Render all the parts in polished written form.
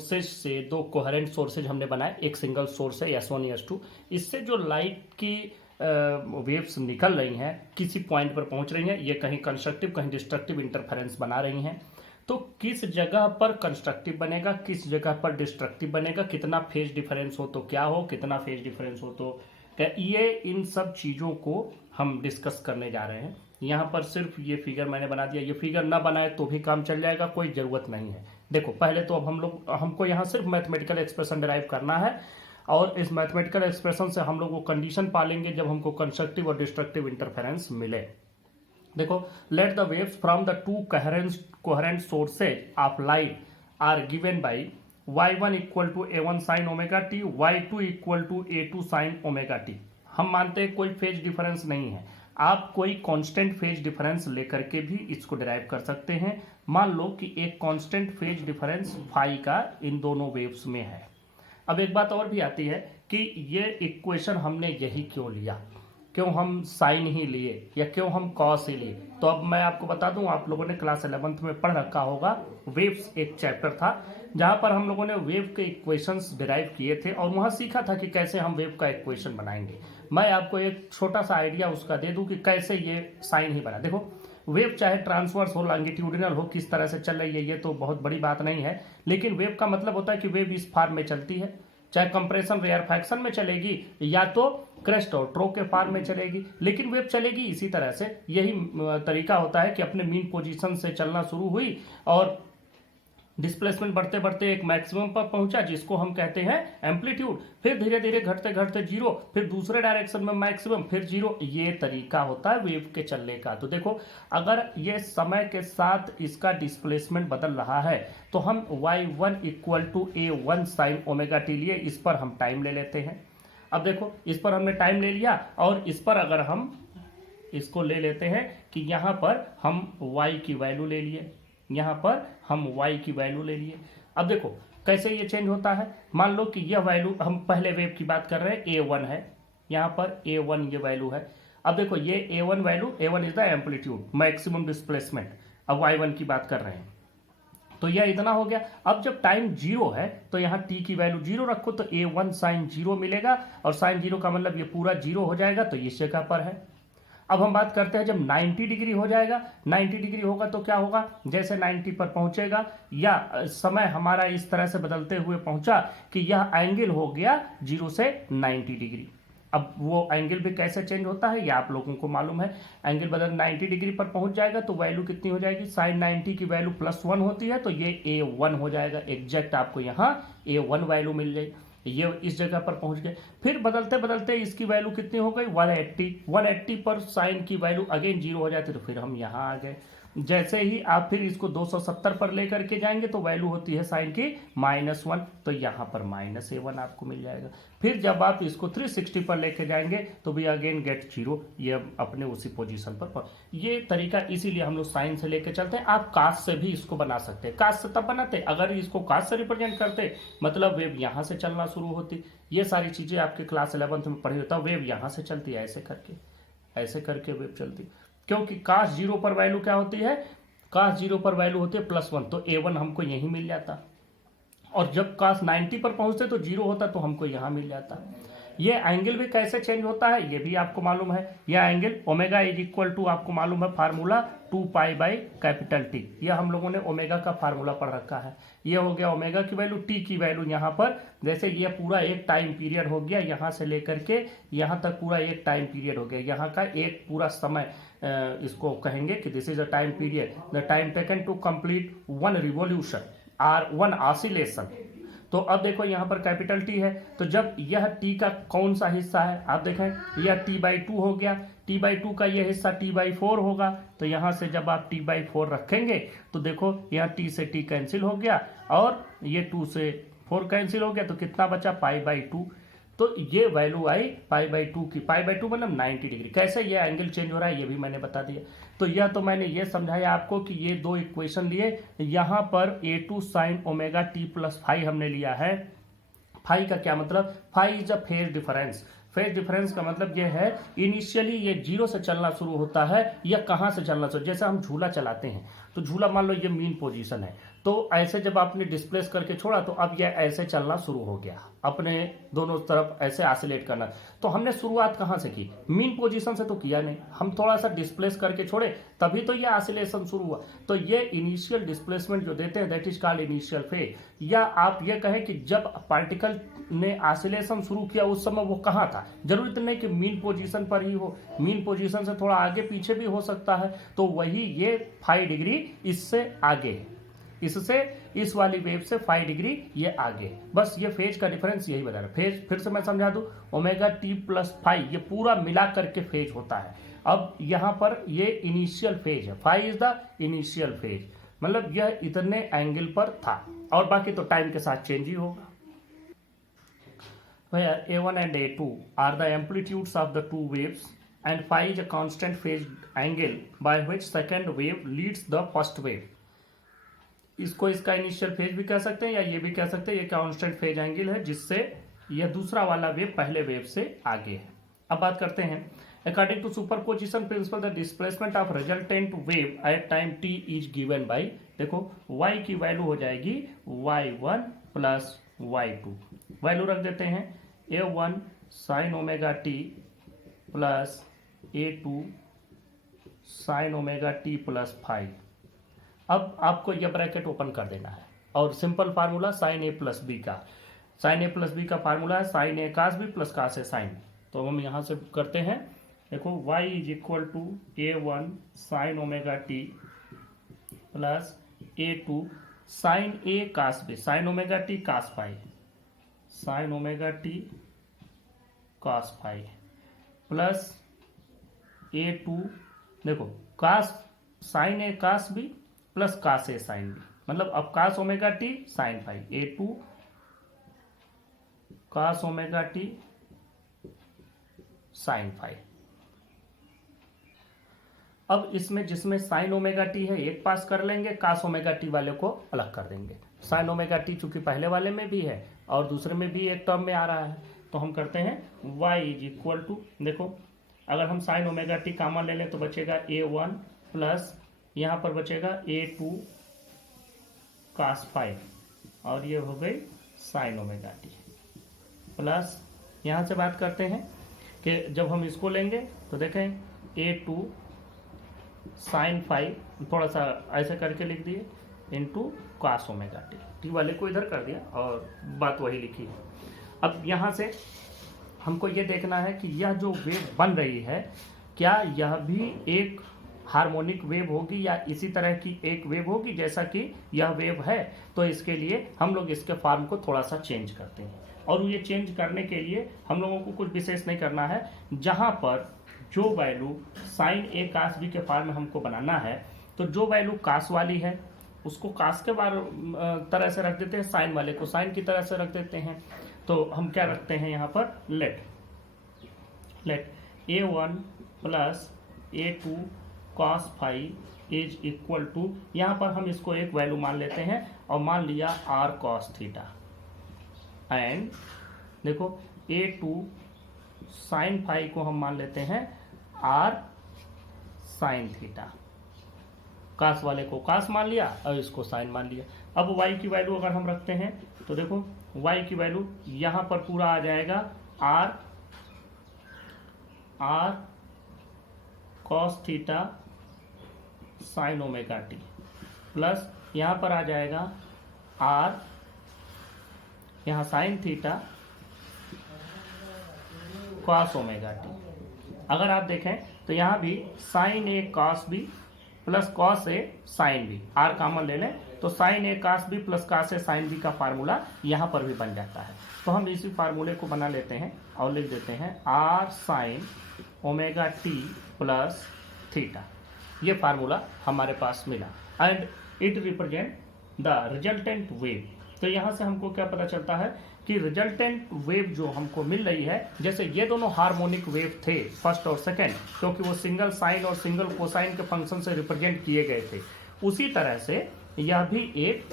Sources से दो coherent sources हमने बनाए, एक सिंगल सोर्स है S1 S2। इससे जो लाइट की वेव्स निकल रही हैं किसी पॉइंट पर पहुंच रही हैं, ये कहीं कंस्ट्रक्टिव कहीं डिस्ट्रक्टिव इंटरफेरेंस बना रही हैं। तो किस जगह पर कंस्ट्रक्टिव बनेगा, किस जगह पर डिस्ट्रक्टिव बनेगा, कितना फेज डिफरेंस हो तो क्या हो, कितना फेज डिफरेंस हो तो क्या, ये इन सब चीज़ों को हम डिस्कस करने जा रहे हैं। यहाँ पर सिर्फ ये फिगर मैंने बना दिया, ये फिगर ना बनाए तो भी काम चल जाएगा, कोई ज़रूरत नहीं है। देखो पहले तो अब हमको यहाँ सिर्फ मैथमेटिकल एक्सप्रेशन डिराइव करना है, और इस मैथमेटिकल एक्सप्रेशन से हम लोग वो कंडीशन पालेंगे जब हमको कंस्ट्रक्टिव और डिस्ट्रक्टिव इंटरफेरेंस मिले। देखो, let the waves from the two coherent sources of light are given by y1 equal to a1 sine omega t, y2 equal to a2 sine omega t. हम मानते हैं कोई फेज डिफरेंस नहीं है, आप कोई कांस्टेंट फेज डिफरेंस लेकर के भी इसको डिराइव कर सकते हैं। मान लो कि एक कांस्टेंट फेज डिफरेंस फाई का इन दोनों वेव्स में है। अब एक बात और भी आती है कि ये इक्वेशन हमने यही क्यों लिया, क्यों हम साइन ही लिए या क्यों हम कॉस ही लिए। तो अब मैं आपको बता दूं, आप लोगों ने क्लास 11th में पढ़ रखा होगा, वेव्स एक चैप्टर था जहां पर हम लोगों ने वेव के इक्वेशंस डिराइव किए थे और वहां सीखा था कि कैसे हम वेव का इक्वेशन बनाएंगे। मैं आपको एक छोटा सा आइडिया उसका दे दूं कि कैसे ये साइन ही बना। देखो, वेव चाहे ट्रांसवर्स हो, लॉन्गिट्यूडिनल हो, किस तरह से चल रही है ये तो बहुत बड़ी बात नहीं है, लेकिन वेव का मतलब होता है कि वेव इस फॉर्म में चलती है, चाहे कंप्रेशन रेयरफैक्शन में चलेगी या तो क्रेस्ट और ट्रो के फॉर्म में चलेगी, लेकिन वेव चलेगी इसी तरह से। यही तरीका होता है कि अपने मीन पोजीशन से चलना शुरू हुई और डिस्प्लेसमेंट बढ़ते बढ़ते एक मैक्सिमम पर पहुंचा जिसको हम कहते हैं एम्पलीट्यूड, फिर धीरे धीरे घटते घटते जीरो, फिर दूसरे डायरेक्शन में मैक्सिमम, फिर जीरो। ये तरीका होता है वेव के चलने का। तो देखो, अगर ये समय के साथ इसका डिस्प्लेसमेंट बदल रहा है तो हम y1 equal to a1 sine omega t लिए, इस पर हम टाइम ले लेते हैं। अब देखो, इस पर हमने टाइम ले लिया और इस पर अगर हम इसको ले लेते हैं कि यहाँ पर हम y की वैल्यू ले लिए, यहाँ पर हम y की वैल्यू ले लिए। अब देखो कैसे ये चेंज होता है। मान लो कि यह वैल्यू, हम पहले वेव की बात कर रहे हैं, a1 है, यहाँ पर a1 ये वैल्यू है। अब देखो ये a1 value, a1 is the amplitude, maximum displacement. अब y1 की बात कर रहे हैं तो यह इतना हो गया। अब जब टाइम जीरो है तो यहाँ t की वैल्यू जीरो रखो तो a1 साइन जीरो मिलेगा, और साइन जीरो का मतलब ये पूरा जीरो हो जाएगा, तो इस जगह पर है। अब हम बात करते हैं जब 90 डिग्री हो जाएगा, 90 डिग्री होगा तो क्या होगा, जैसे 90 पर पहुंचेगा या समय हमारा इस तरह से बदलते हुए पहुंचा कि यह एंगल हो गया 0 से 90 डिग्री। अब वो एंगल भी कैसे चेंज होता है ये आप लोगों को मालूम है। एंगल बदल 90 डिग्री पर पहुंच जाएगा तो वैल्यू कितनी हो जाएगी, साइन 90 की वैल्यू +1 होती है तो ये a1 हो जाएगा। एग्जैक्ट आपको यहाँ a1 वैल्यू मिल जाएगी, ये इस जगह पर पहुंच गए। फिर बदलते बदलते इसकी वैल्यू कितनी हो गई, 180 पर साइन की वैल्यू अगेन 0 हो जाती है तो फिर हम यहाँ आ गए। जैसे ही आप फिर इसको 270 पर लेकर के जाएंगे तो वैल्यू होती है साइन की -1, तो यहाँ पर -a1 आपको मिल जाएगा। फिर जब आप इसको 360 पर लेके जाएंगे तो भी अगेन गेट 0, ये अपने उसी पोजीशन पर। ये तरीका इसीलिए हम लोग साइन से लेके चलते हैं। आप कास से भी इसको बना सकते हैं। कास से तब बनाते अगर इसको कास से रिप्रेजेंट करते, मतलब वेव यहाँ से चलना शुरू होती। ये सारी चीजें आपके क्लास 11th में पढ़ी होता, वेव यहाँ से चलती है, ऐसे करके वेव चलती। क्योंकि कास 0 पर वैल्यू क्या होती है, कास 0 पर वैल्यू होती है +1, तो a1 हमको यहीं मिल जाता। और जब कास 90 पर पहुंचते तो 0 होता तो हमको यहां मिल जाता। ये एंगल भी कैसे चेंज होता है ये भी आपको मालूम है। यह angle omega is equal to, आपको मालूम है फार्मूला 2π/T। यह हम लोगों ने ओमेगा का फार्मूला पढ़ रखा है। ये हो गया ओमेगा की वैल्यू, टी की वैल्यू यहाँ पर, जैसे ये पूरा एक टाइम पीरियड हो गया, यहाँ से लेकर के यहाँ तक पूरा एक टाइम पीरियड हो गया। यहाँ का एक पूरा समय इसको कहेंगे कि this is a time period, the time taken to complete 1 revolution और 1 ऑसिलेशन। तो अब देखो यहाँ पर कैपिटल टी है, तो जब यह टी का कौन सा हिस्सा है, आप देखें यह t/2 हो गया, t/2 का यह हिस्सा t/4 होगा। तो यहाँ से जब आप t/4 रखेंगे तो देखो यहाँ t से t कैंसिल हो गया और ये 2 से 4 कैंसिल हो गया, तो कितना बचा π/2। तो ये वैल्यू आई π/2 की। π/2 मतलब 90 डिग्री। कैसे ये एंगल चेंज हो रहा है ये भी मैंने बता दिया। तो यह तो मैंने ये समझाया आपको कि ये दो इक्वेशन लिए, यहाँ पर a2 sine omega t plus phi हमने लिया है। फाई का क्या मतलब, phi is a phase difference. Phase difference का मतलब ये है इनिशियली ये 0 से चलना शुरू होता है या कहाँ से चलना शुरू, जैसे हम झूला चलाते हैं तो झूला मान लो ये मीन पोजीशन है, तो ऐसे जब आपने डिस्प्लेस करके छोड़ा तो अब यह ऐसे चलना शुरू हो गया, अपने दोनों तरफ ऐसे ऑसिलेट करना। तो हमने शुरुआत कहाँ से की, मीन पोजीशन से तो किया नहीं, हम थोड़ा सा डिस्प्लेस करके छोड़े तभी तो यह ऑसिलेशन शुरू हुआ। तो ये इनिशियल डिस्प्लेसमेंट जो देते हैं that is called initial phase. या आप ये कहें कि जब पार्टिकल ने ऑसिलेशन शुरू किया उस समय वो कहाँ था, जरूरत नहीं कि मीन पोजीशन पर ही हो, मीन पोजीशन से थोड़ा आगे पीछे भी हो सकता है। तो वही ये 5 डिग्री इससे आगे है, इससे इस वाली वेव से 5 डिग्री ये आगे, बस ये फेज का डिफरेंस यही बता रहा है। फेज फिर से मैं समझा दूं, ओमेगा टी प्लस 5 ये पूरा मिला करके फेज होता है। अब यहां पर ये इनिशियल फेज है, 5 इज द इनिशियल फेज, मतलब यह इतने एंगल पर था और बाकी तो टाइम के साथ चेंज ही होगा। Where A1 and A2 are the amplitudes of the two waves and phi is a constant phase angle by which second wave leads the first wave। इसको इसका इनिशियल फेज भी कह सकते हैं या ये भी कह सकते हैं ये कांस्टेंट फेज एंगल है जिससे यह दूसरा वाला वेव पहले वेव से आगे है। अब बात करते हैं, according to superposition principle the displacement of resultant wave at time t is given by, देखो y की वैल्यू हो जाएगी y1 प्लस y2, वैल्यू रख देते हैं a1 sine omega t plus a2 sine omega t plus 5। अब आपको यह ब्रैकेट ओपन कर देना है और simple formula sine A plus B का, साइन ए प्लस बी का फार्मूला है sine A cos B plus cos A sine. तो हम यहां से करते हैं, देखो y is equal to a1 sine omega t plus a2 sine A cos B, sine omega t cos phi, sine omega t cos phi plus a2, देखो cos sine A cos B plus cos A sine B, मतलब अब cos omega t sine phi, a2 cos omega t sine phi. अब इसमें जिसमें sign omega T है एक पास कर लेंगे, कास ओमेगा टी वाले को अलग कर देंगे। साइन ओमेगा टी चूंकि पहले वाले में भी है और दूसरे में भी एक टर्म में आ रहा है, तो हम करते हैं y इज इक्वल टू, देखो अगर हम साइन ओमेगा टी कॉमन ले लें तो बचेगा a1 प्लस यहाँ पर बचेगा a2 कास फाई और ये हो गई साइन ओमेगा टी प्लस, यहाँ से बात करते हैं कि जब हम इसको लेंगे तो देखें a2 साइन फाई, थोड़ा सा ऐसे करके लिख दिए, into cos omega t, t वाले को इधर कर दिया और बात वही लिखी है। अब यहाँ से हमको ये देखना है कि यह जो वेव बन रही है क्या यह भी एक हार्मोनिक वेव होगी या इसी तरह की एक वेव होगी जैसा कि यह वेव है। तो इसके लिए हम लोग इसके फॉर्म को थोड़ा सा चेंज करते हैं और ये चेंज करने के लिए हम लोगों को कुछ विशेष नहीं करना है। जहां पर जो value sign A cos B के फॉर्म में हमको बनाना है तो जो वैल्यू कास वाली है उसको कास के तरह से रख देते हैं, साइन वाले को साइन की तरह से रख देते हैं। तो हम क्या रखते हैं यहाँ पर, let a1 plus a2 cos phi is equal to, यहाँ पर हम इसको एक वैल्यू मान लेते हैं और मान लिया r कॉस थीटा, एंड देखो a2 साइन फाई को हम मान लेते हैं r साइन थीटा, कास वाले को कास मान लिया और इसको साइन मान लिया। अब y की वैल्यू अगर हम रखते हैं तो देखो y की वैल्यू यहाँ पर पूरा आ जाएगा r cos theta sine omega t plus यहाँ पर आ जाएगा r यहाँ sine theta cos omega t. अगर आप देखें तो यहाँ भी sine A cos B plus cos A sine B, R common ले लें तो sine A cos B plus cos A sine B का फार्मूला यहाँ पर भी बन जाता है। तो हम इसी फार्मूले को बना लेते हैं और लिख देते हैं R sine omega t plus theta. ये फार्मूला हमारे पास मिला and it represent the resultant wave. तो यहाँ से हमको क्या पता चलता है कि रिजल्टेंट वेव जो हमको मिल रही है, जैसे ये दोनों हार्मोनिक वेव थे फर्स्ट और सेकंड, क्योंकि वो सिंगल साइन और सिंगल कोसाइन के फंक्शन से रिप्रेजेंट किए गए थे, उसी तरह से यह भी एक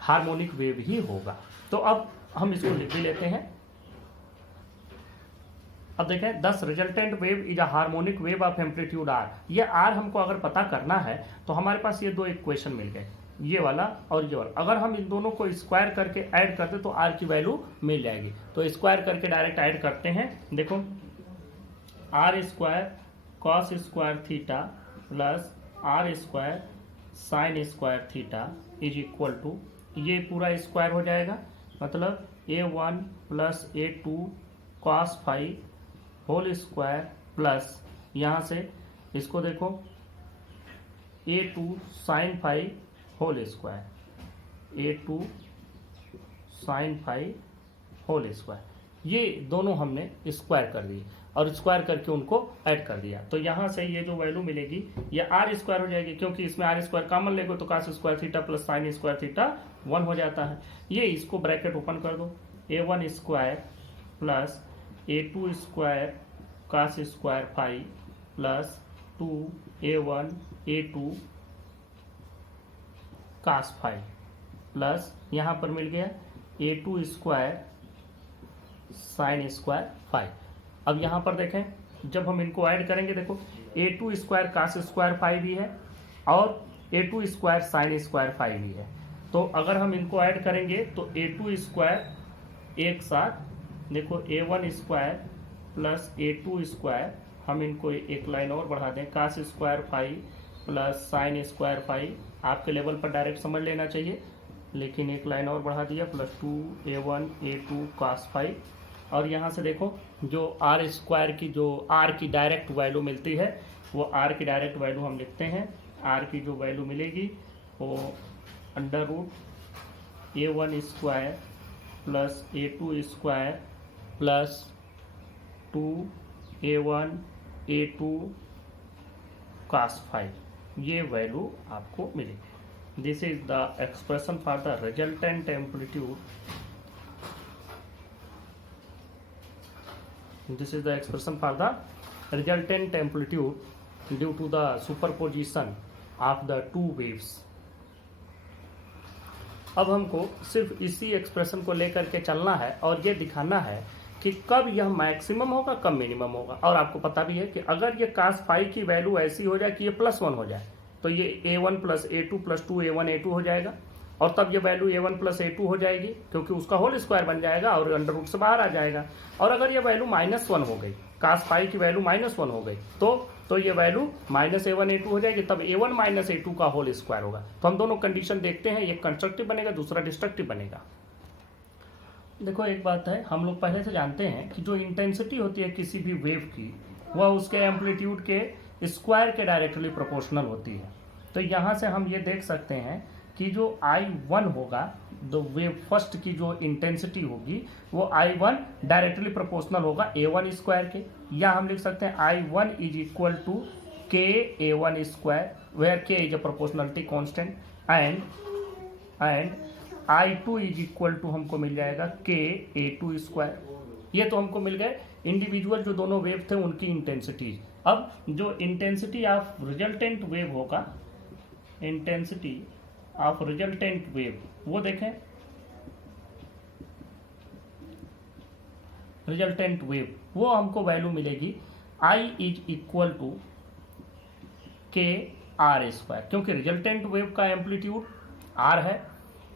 हार्मोनिक वेव ही होगा। तो अब हम इसको लिख भी लेते हैं। अब देखें 10 resultant wave is a harmonic wave of amplitude R. ये आर हमको अगर पता करना है तो हमारे पास ये दो इक्वेशन मिल गए। ये वाला और ये वाला, अगर हम इन दोनों को स्क्वायर करके ऐड करते तो आर की वैल्यू मिल जाएगी। तो स्क्वायर करके डायरेक्ट ऐड करते हैं। देखो R square cos square theta plus R square sine square theta is equal to, ये पूरा स्क्वायर हो जाएगा, मतलब a1 plus a2 cos phi whole square plus यहाँ से इसको देखो a2 sine phi whole square, a2 sine phi whole square, ये दोनों हमने स्क्वायर कर दिए और स्क्वायर करके उनको ऐड कर दिया। तो यहाँ से ये जो वैल्यू मिलेगी ये आर स्क्वायर हो जाएगी, क्योंकि इसमें आर स्क्वायर कॉमन लेगो तो cos square theta plus sine square theta 1 हो जाता है। ये इसको ब्रैकेट ओपन कर दो, a1 square plus a2 square cos square phi plus 2a1 a2 cos phi plus यहाँ पर मिल गया a2 square sine square five. अब यहाँ पर देखें जब हम इनको ऐड करेंगे, देखो a2 square cos square five भी है और a2 square sine square five भी है। तो अगर हम इनको ऐड करेंगे तो a2 स्क्वायर एक साथ, देखो a1 square plus a2 square, हम इनको एक लाइन और बढ़ा दें, cos square phi plus sine square phi, आपके लेवल पर डायरेक्ट समझ लेना चाहिए, लेकिन एक लाइन और बढ़ा दिया, plus 2a1 a2 cos five. और यहाँ से देखो जो आर स्क्वायर की जो आर की डायरेक्ट वैल्यू मिलती है वो आर की डायरेक्ट वैल्यू हम लिखते हैं। आर की जो वैल्यू मिलेगी वो under root a1 square plus a2 square plus 2a1 a2 cos phi, ये वैल्यू आपको मिलेगी। This is the expression for the resultant amplitude, this is the expression for the resultant amplitude due to the superposition of the two waves। अब हमको सिर्फ इसी expression को लेकर के चलना है और ये दिखाना है कि कब यह मैक्सिमम होगा कब मिनिमम होगा। और आपको पता भी है कि अगर ये कास फाइव की वैल्यू ऐसी हो जाए कि ये +1 हो जाए तो ये a1 plus a2 plus 2a1 a2 हो जाएगा, और तब ये वैल्यू a1 प्लस a2 हो जाएगी क्योंकि उसका होल स्क्वायर बन जाएगा और अंडर रूट से बाहर आ जाएगा। और अगर ये वैल्यू -1 हो गई, कास फाइव की वैल्यू -1 हो गई तो ये वैल्यू -a1 a2 हो जाएगी, तब a1 माइनस a2 का होल स्क्वायर होगा। तो हम दोनों कंडीशन देखते हैं, एक कंस्ट्रक्टिव बनेगा दूसरा डिस्ट्रक्टिव बनेगा। देखो एक बात है, हम लोग पहले से जानते हैं कि जो इंटेंसिटी होती है किसी भी वेव की वह उसके एम्पलीट्यूड के स्क्वायर के डायरेक्टली प्रोपोर्शनल होती है। तो यहाँ से हम ये देख सकते हैं कि जो I1 होगा, द वेव फर्स्ट की जो इंटेंसिटी होगी वो I1 डायरेक्टली प्रोपोर्शनल होगा a1 स्क्वायर के, या हम लिख सकते हैं I1 is equal to k a1 square where k is a proportionality constant and I2 is equal to हमको मिल जाएगा k a2 स्क्वायर। ये तो हमको मिल गए इंडिविजुअल जो दोनों वेव थे उनकी इंटेंसिटी। अब जो इंटेंसिटी ऑफ रिजल्टेंट वेव होगा, इंटेंसिटी ऑफ रिजल्टेंट वेव, वो देखें रिजल्टेंट वेव वो हमको वैल्यू मिलेगी I is equal to k r square, क्योंकि रिजल्टेंट वेव का एम्पलीट्यूड r है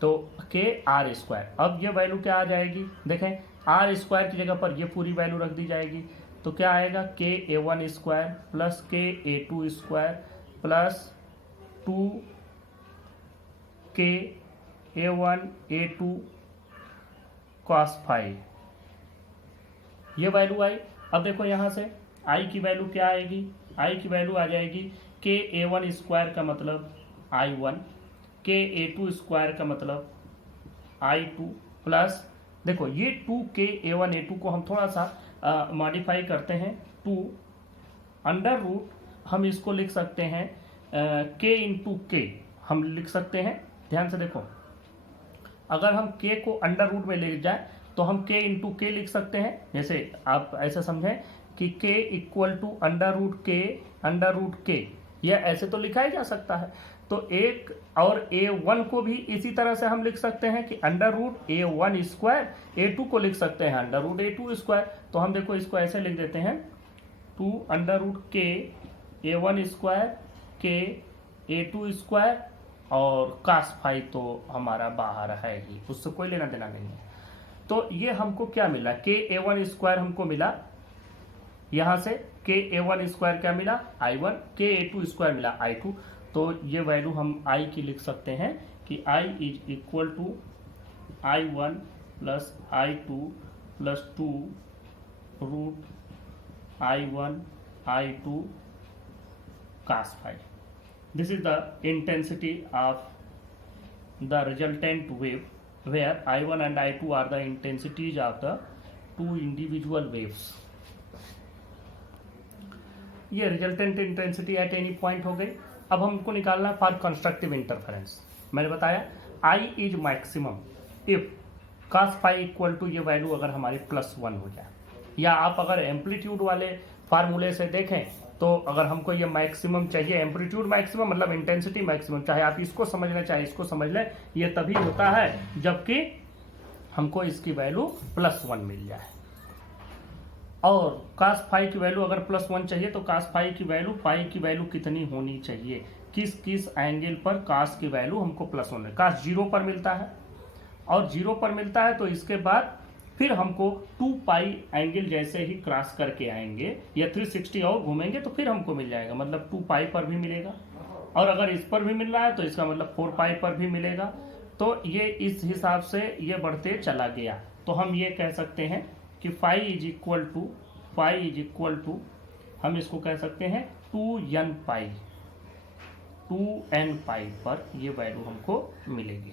तो k r स्क्वायर। अब ये वैल्यू क्या आ जाएगी, देखें r स्क्वायर की जगह पर ये पूरी वैल्यू रख दी जाएगी तो क्या आएगा k a1 square plus k a2 square plus 2 k a1 a2 cos five, ये वैल्यू आई। अब देखो यहाँ से i की वैल्यू क्या आएगी, i की वैल्यू आ जाएगी k a1 स्क्वायर का मतलब I1, k a2 स्क्वायर का मतलब I2 प्लस देखो ये 2k a1 a2 को हम थोड़ा सा मॉडिफाई करते हैं, 2 अंडर रूट हम इसको लिख सकते हैं k इंटू के हम लिख सकते हैं। ध्यान से देखो, अगर हम k को अंडर रूट में ले जाए तो हम k इंटू के लिख सकते हैं। जैसे आप ऐसे समझें कि k equal to under root के, यह ऐसे तो लिखा ही जा सकता है। तो एक और a1 को भी इसी तरह से हम लिख सकते हैं कि under root a1 square, a2 को लिख सकते हैं अंडर रूट a2 स्क्वायर। तो हम देखो इसको ऐसे लिख देते हैं 2 under root k a1 square k a2 square और कास फाई तो हमारा बाहर है ही, उससे कोई लेना देना नहीं है। तो ये हमको क्या मिला, के ए वन स्क्वायर हमको मिला, यहां से के ए वन स्क्वायर क्या मिला I1, के ए टू स्क्वायर मिला I2। तो ये वैल्यू हम I की लिख सकते हैं कि I is equal to I1 plus I2 plus 2 root I1 I2 cos phi. This is the intensity of the resultant wave, where I1 and I2 are the intensities of the two individual waves. ये resultant intensity at any point हो गई। अब हमको निकालना for constructive interference. मैंने बताया I is maximum if cos phi equal to, ये वैल्यू अगर हमारी +1 हो जाए, या आप अगर एम्पलीट्यूड वाले फार्मूले से देखें तो अगर हमको ये मैक्सिमम चाहिए, एम्पलीट्यूड मैक्सिमम मतलब इंटेंसिटी मैक्सिमम, चाहे आप इसको समझ लें चाहे इसको समझ लें, ये तभी होता है जबकि हमको इसकी वैल्यू +1 मिल जाए। और cos phi की वैल्यू अगर +1 चाहिए तो cos phi की वैल्यू, phi की वैल्यू कितनी होनी चाहिए, किस किस एंगल पर cos की वैल्यू हमको +1 है। cos 0 पर मिलता है, और 0 पर मिलता है तो इसके बाद फिर हमको 2 पाई एंगल जैसे ही क्रॉस करके आएंगे या 360 और घूमेंगे तो फिर हमको मिल जाएगा, मतलब 2 पाई पर भी मिलेगा, और अगर इस पर भी मिल रहा है तो इसका मतलब 4 पाई पर भी मिलेगा। तो ये इस हिसाब से ये बढ़ते चला गया। तो हम ये कह सकते हैं कि फाई इज इक्वल टू हम इसको कह सकते हैं 2n पाई पर ये वैल्यू हमको मिलेगी।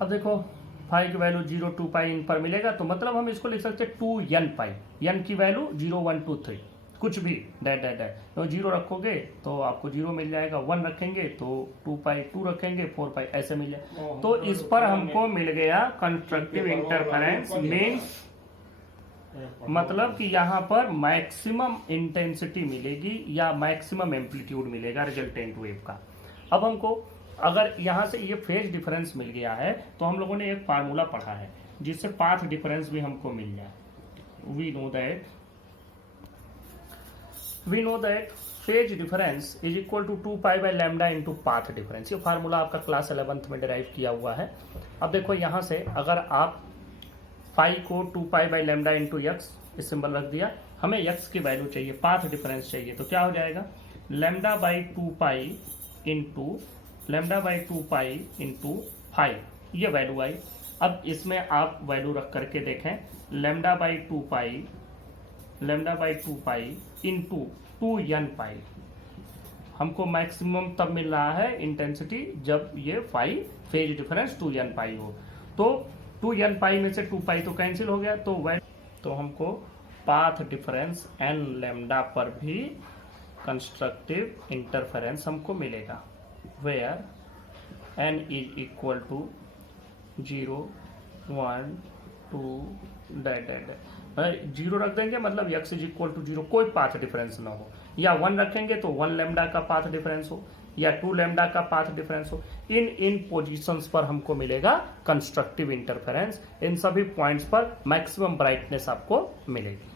अब देखो फाई की वैल्यू 0 2 पाई इन पर मिलेगा, तो मतलब हम इसको लिख सकते हैं 2n पाई, n की वैल्यू 0 1 2 3 कुछ भी डैट डैट डैट, तो 0 रखोगे तो आपको 0 मिल जाएगा, 1 रखेंगे तो 2 पाई, 2 रखेंगे 4 पाई, ऐसे मिल जाए। तो इस पर हमको मिल गया कंस्ट्रक्टिव इंटरफेरेंस, मीन्स मतलब कि यहाँ पर मैक्सिमम इंटेंसिटी मिलेगी या मैक्सिमम एम्पलीट्यूड मिलेगा रिजल्टेंट वेव का। अब हमको अगर यहाँ से ये फेज डिफरेंस मिल गया है तो हम लोगों ने एक फार्मूला पढ़ा है जिससे पाथ डिफरेंस भी हमको मिल जाए। We know that phase difference is equal to 2 pi by lambda into path difference. ये फार्मूला आपका क्लास 11th में डिराइव किया हुआ है। अब देखो यहाँ से अगर आप फाई को 2 pi by lambda into x इस सिंबल रख दिया, हमें एक्स की वैल्यू चाहिए, पाथ डिफरेंस चाहिए, तो क्या हो जाएगा लैम्डा बाई 2 पाई इंटू 5, ये वैल्यू आई। अब इसमें आप वैल्यू रख करके देखें, lambda by 2 pi into 2n पाई, हमको मैक्सिमम तब मिल रहा है इंटेंसिटी जब ये फाई फेज डिफरेंस 2n पाई हो। तो 2n पाई में से 2 पाई तो कैंसिल हो गया, तो हमको पाथ डिफरेंस n लैम्डा पर भी कंस्ट्रक्टिव इंटरफेरेंस हमको मिलेगा, where n is equal to 0 1 2 that 0 रख देंगे मतलब x इज इक्वल टू 0, कोई पाथ डिफरेंस ना हो, या 1 रखेंगे तो 1 लैम्डा का पाथ डिफरेंस हो या 2 लैम्डा का पाथ डिफरेंस हो। इन पोजीशंस पर हमको मिलेगा कंस्ट्रक्टिव इंटरफेरेंस। इन सभी पॉइंट्स पर मैक्सिमम ब्राइटनेस आपको मिलेगी।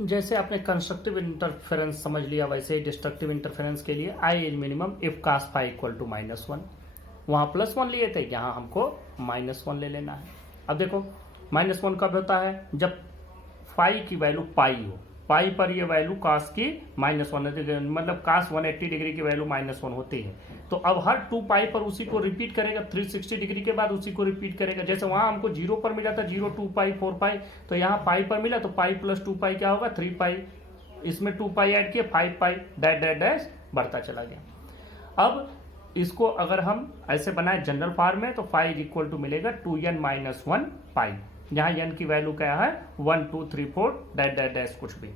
जैसे आपने कंस्ट्रक्टिव इंटरफेरेंस समझ लिया, वैसे डिस्ट्रक्टिव इंटरफेरेंस के लिए I is minimum if cos phi equal to -1, वहाँ +1 लिए थे, यहाँ हमको -1 ले लेना है। अब देखो -1 कब होता है, जब फाई की वैल्यू पाई हो, पाई पर ये वैल्यू cos की -1 है, मतलब cos 180 डिग्री की वैल्यू -1 होती है। तो अब हर 2 पाई पर उसी को रिपीट करेगा, 360 डिग्री के बाद उसी को रिपीट करेगा। जैसे वहां हमको 0 पर मिला था 0 2 पाई 4 पाई, तो यहाँ पाई पर मिला तो पाई प्लस 2 पाई क्या होगा 3 पाई, इसमें 2 पाई ऐड किए 5 पाई, डैश डैश डैश बढ़ता चला गया। अब इसको अगर हम ऐसे बनाए जनरल फॉर्म में तो फाई इज इक्वल टू मिलेगा 2n - 1 पाई, यहाँ n की वैल्यू क्या है 1 2 3 4 डैश डैश डैश कुछ भी।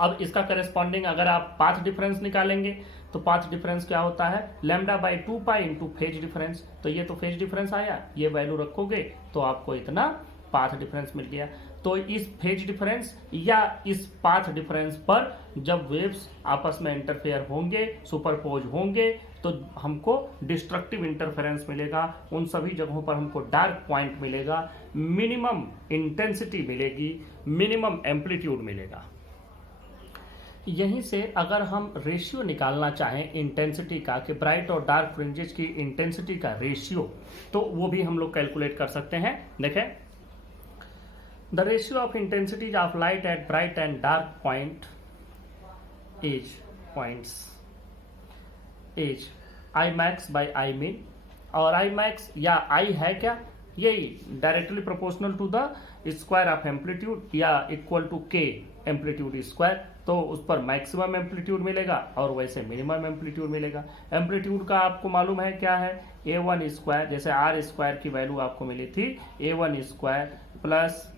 अब इसका करेस्पॉन्डिंग अगर आप पाथ डिफरेंस निकालेंगे तो पाथ डिफरेंस क्या होता है lambda by 2 pi into phase difference, तो ये तो फेज डिफरेंस आया, ये वैल्यू रखोगे तो आपको इतना पाथ डिफरेंस मिल गया। तो इस फेज डिफरेंस या इस पाथ डिफरेंस पर जब वेव्स आपस में इंटरफेयर होंगे, सुपरपोज होंगे, तो हमको डिस्ट्रक्टिव इंटरफेरेंस मिलेगा। उन सभी जगहों पर हमको डार्क पॉइंट मिलेगा, मिनिमम इंटेंसिटी मिलेगी, मिनिमम एम्पलीट्यूड मिलेगा। यहीं से अगर हम रेशियो निकालना चाहें इंटेंसिटी का कि ब्राइट और डार्क फ्रिंजेस की इंटेंसिटी का रेशियो, तो वो भी हम लोग कैलकुलेट कर सकते हैं। देखें, the ratio of intensities of light at bright and dark point is I max by I min, और आई मैक्स या आई है क्या, यही directly proportional to the square of amplitude या equal to k amplitude square, तो उस पर maximum amplitude मिलेगा और वैसे मिनिमम एम्पलीट्यूड मिलेगा। एम्पलीट्यूड का आपको मालूम है क्या है, a1 स्क्वायर, जैसे आर स्क्वायर की वैल्यू आपको मिली थी a1 square plus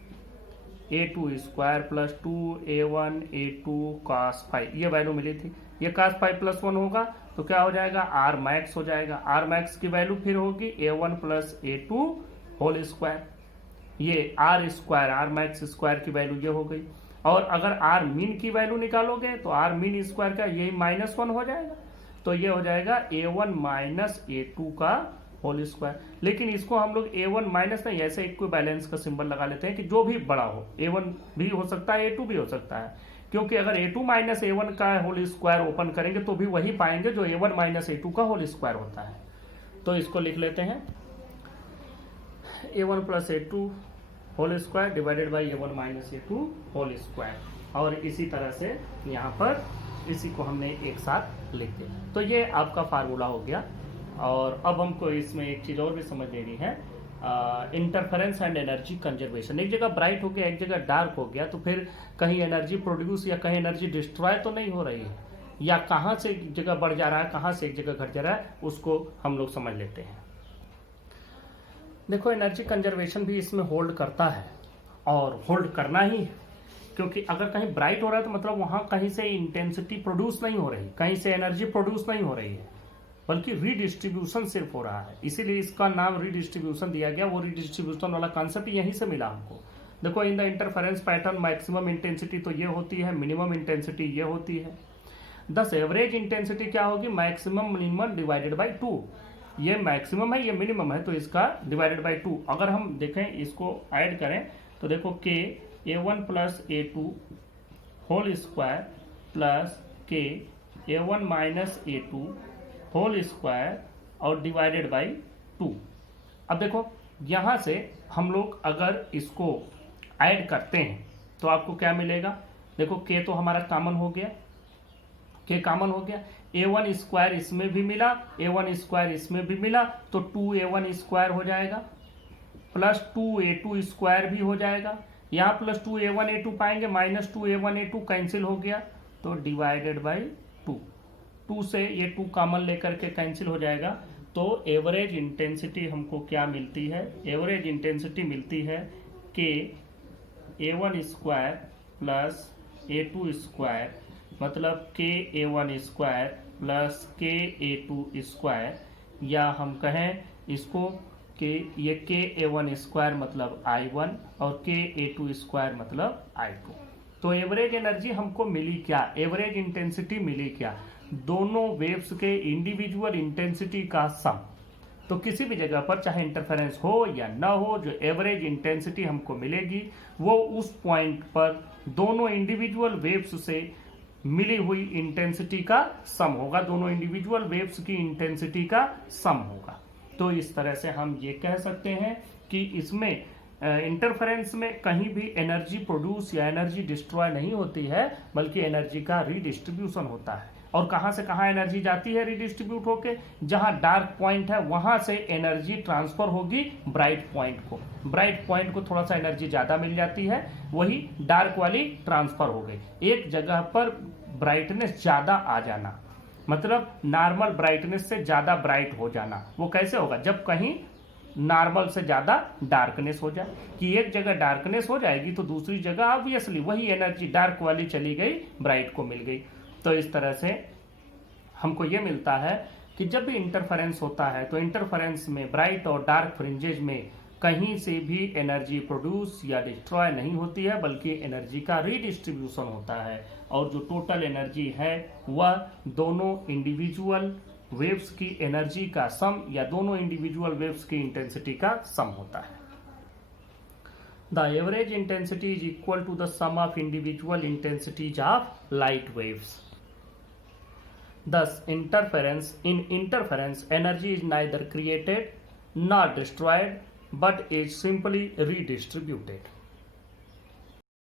a2 square plus 2a1 a2 cos phi, ये वैल्यू मिली थी। ये cos फाई प्लस 1 होगा तो क्या हो जाएगा, आर मैक्स हो जाएगा। आर मैक्स की वैल्यू फिर होगी a1 plus a2 whole square, ये R square, R max square की वैल्यू ये हो गई। और अगर आर मीन की वैल्यू निकालोगे तो आर मीन स्क्वायर का यही -1 हो जाएगा, तो ये हो जाएगा a1 माइनस a2 का होल स्क्वायर। लेकिन इसको हम लोग a1 माइनस नहीं, ऐसे इक्विवेलेंस का सिंबल लगा लेते हैं कि जो भी बड़ा हो, a1 भी हो सकता है a2 भी हो सकता है, क्योंकि अगर a2 माइनस a1 का होल स्क्वायर ओपन करेंगे तो भी वही पाएंगे जो a1 माइनस a2 का होल स्क्वायर होता है। तो इसको लिख लेते हैं a1 plus a2 whole square divided by a1 minus a2 whole square, और इसी तरह से यहाँ पर इसी को हमने एक साथ लिख दिया। तो ये आपका फार्मूला हो गया। और अब हमको इसमें एक चीज़ और भी समझ लेनी है, इंटरफेरेंस एंड एनर्जी कंजर्वेशन। एक जगह ब्राइट हो गया, एक जगह डार्क हो गया, तो फिर कहीं एनर्जी प्रोड्यूस या कहीं एनर्जी डिस्ट्रॉय तो नहीं हो रही है, या कहाँ से एक जगह बढ़ जा रहा है, कहाँ से एक जगह घट जा रहा है, उसको हम लोग समझ लेते हैं। देखो, एनर्जी कंजर्वेशन भी इसमें होल्ड करता है और होल्ड करना ही है, क्योंकि अगर कहीं ब्राइट हो रहा है तो मतलब वहां कहीं से इंटेंसिटी प्रोड्यूस नहीं हो रही, कहीं से एनर्जी प्रोड्यूस नहीं हो रही है, बल्कि रीडिस्ट्रीब्यूशन सिर्फ हो रहा है, इसीलिए इसका नाम रीडिस्ट्रीब्यूशन दिया गया। वो रीडिस्ट्रीब्यूशन वाला कॉन्सेप्ट यहीं से मिला हमको। देखो, in the interference pattern maximum intensity तो ये होती है, मिनिमम इंटेंसिटी ये होती है। दस एवरेज इंटेंसिटी क्या होगी, मैक्सिमम मिनिमम डिवाइडेड बाई 2। ये मैक्सिमम है, ये मिनिमम है, तो इसका डिवाइडेड बाई 2। अगर हम देखें, इसको ऐड करें तो देखो k a1 plus a2 whole square plus k a1 minus a2 whole square और डिवाइडेड बाई 2। अब देखो, यहां से हम लोग अगर इसको ऐड करते हैं तो आपको क्या मिलेगा, देखो k तो हमारा कॉमन हो गया, k कॉमन हो गया, a1 स्क्वायर इसमें भी मिला, a1 स्क्वायर इसमें भी मिला, तो 2a1 स्क्वायर हो जाएगा प्लस 2a2 स्क्वायर भी हो जाएगा। यहाँ प्लस 2a1 a2 पाएंगे, माइनस 2a1 a2 कैंसिल हो गया, तो डिवाइडेड बाई 2। 2 से ये 2 कॉमन लेकर के कैंसिल हो जाएगा, तो एवरेज इंटेंसिटी हमको क्या मिलती है, एवरेज इंटेंसिटी मिलती है कि a1 square plus a2 square, मतलब k a1 square plus k a2 square, या हम कहें इसको कि ये k a1 स्क्वायर मतलब I1 और k a2 स्क्वायर मतलब I2। तो एवरेज एनर्जी हमको मिली क्या, एवरेज इंटेंसिटी मिली क्या, दोनों वेव्स के इंडिविजुअल इंटेंसिटी का सम। तो किसी भी जगह पर चाहे इंटरफेरेंस हो या ना हो, जो एवरेज इंटेंसिटी हमको मिलेगी वो उस पॉइंट पर दोनों इंडिविजुअल वेव्स से मिली हुई इंटेंसिटी का सम होगा, दोनों इंडिविजुअल वेव्स की इंटेंसिटी का सम होगा। तो इस तरह से हम ये कह सकते हैं कि इसमें इंटरफेरेंस में कहीं भी एनर्जी प्रोड्यूस या एनर्जी डिस्ट्रॉय नहीं होती है, बल्कि एनर्जी का रीडिस्ट्रीब्यूशन होता है। और कहाँ से कहाँ एनर्जी जाती है रीडिस्ट्रीब्यूट होके, जहाँ डार्क पॉइंट है वहां से एनर्जी ट्रांसफर होगी ब्राइट पॉइंट को। ब्राइट पॉइंट को थोड़ा सा एनर्जी ज्यादा मिल जाती है, वही डार्क वाली ट्रांसफर हो गई। एक जगह पर ब्राइटनेस ज्यादा आ जाना, मतलब नॉर्मल ब्राइटनेस से ज्यादा ब्राइट हो जाना, वो कैसे होगा, जब कहीं नॉर्मल से ज्यादा डार्कनेस हो जाए। कि एक जगह डार्कनेस हो जाएगी तो दूसरी जगह ऑब्वियसली वही एनर्जी डार्क वाली चली गई, ब्राइट को मिल गई। तो इस तरह से हमको ये मिलता है कि जब भी इंटरफेरेंस होता है तो इंटरफेरेंस में ब्राइट और डार्क फ्रिंजेज में कहीं से भी एनर्जी प्रोड्यूस या डिस्ट्रॉय नहीं होती है, बल्कि एनर्जी का रीडिस्ट्रीब्यूशन होता है। और जो टोटल एनर्जी है वह दोनों इंडिविजुअल वेव्स की एनर्जी का सम या दोनों इंडिविजुअल वेव्स की इंटेंसिटी का सम होता है। The average intensity is equal to the sum of individual intensities of light waves. Thus, in interference, energy is neither created nor destroyed, but is simply redistributed.